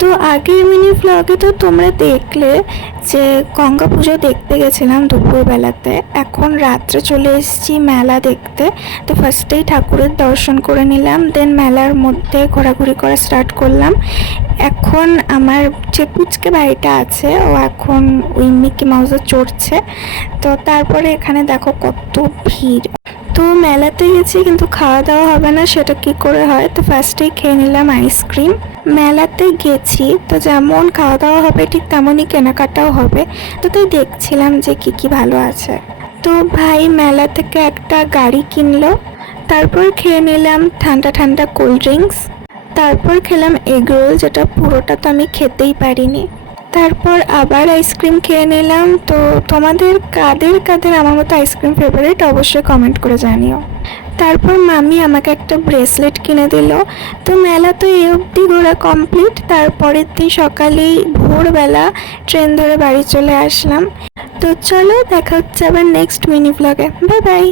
তো আগের মিনি ব্লগে তো তোমরা দেখলে যে গঙ্গা পুজো দেখতে গেছিলাম দুপুরবেলাতে। এখন রাত্রে চলে এসেছি মেলা দেখতে। তো ফার্স্টেই ঠাকুরের দর্শন করে নিলাম, দেন মেলার মধ্যে ঘোরাঘুরি করা স্টার্ট করলাম। এখন আমার যে পুচকে ভাইটা আছে ও এখন ওই মিকি মাউসে চড়ছে। তো তারপরে এখানে দেখো কত ভিড়। তো মেলাতে গেছি কিন্তু খাওয়া দাওয়া হবে না, সেটা কি করে হয়। তো ফার্স্টেই খেয়ে নিলাম আইসক্রিম। মেলাতে গেছি তো যেমন খাওয়া দাওয়া হবে ঠিক তেমনই কেনাকাটাও হবে। তো তাই দেখছিলাম যে কি কি ভালো আছে। তো ভাই মেলা থেকে একটা গাড়ি কিনলো। তারপর খেয়ে নিলাম ঠান্ডা ঠান্ডা কোল্ড ড্রিঙ্কস। তারপর খেলাম এগ রোল, যেটা পুরোটা তো আমি খেতেই পারিনি। তারপর আবার আইসক্রিম খেয়ে নিলাম। তো তোমাদের কাদের কাদের আমার মতো আইসক্রিম ফেভারিট অবশ্যই কমেন্ট করে জানিও। তারপর মামি আমাকে একটা ব্রেসলেট কিনে দিল। তো মেলা তো এই অবধি ঘোরা কমপ্লিট। তারপরের দিন সকালেই ভোরবেলা ট্রেন ধরে বাড়ি চলে আসলাম। তো চলো দেখা হচ্ছে আবার নেক্সট মিনি ব্লগে। Bye bye.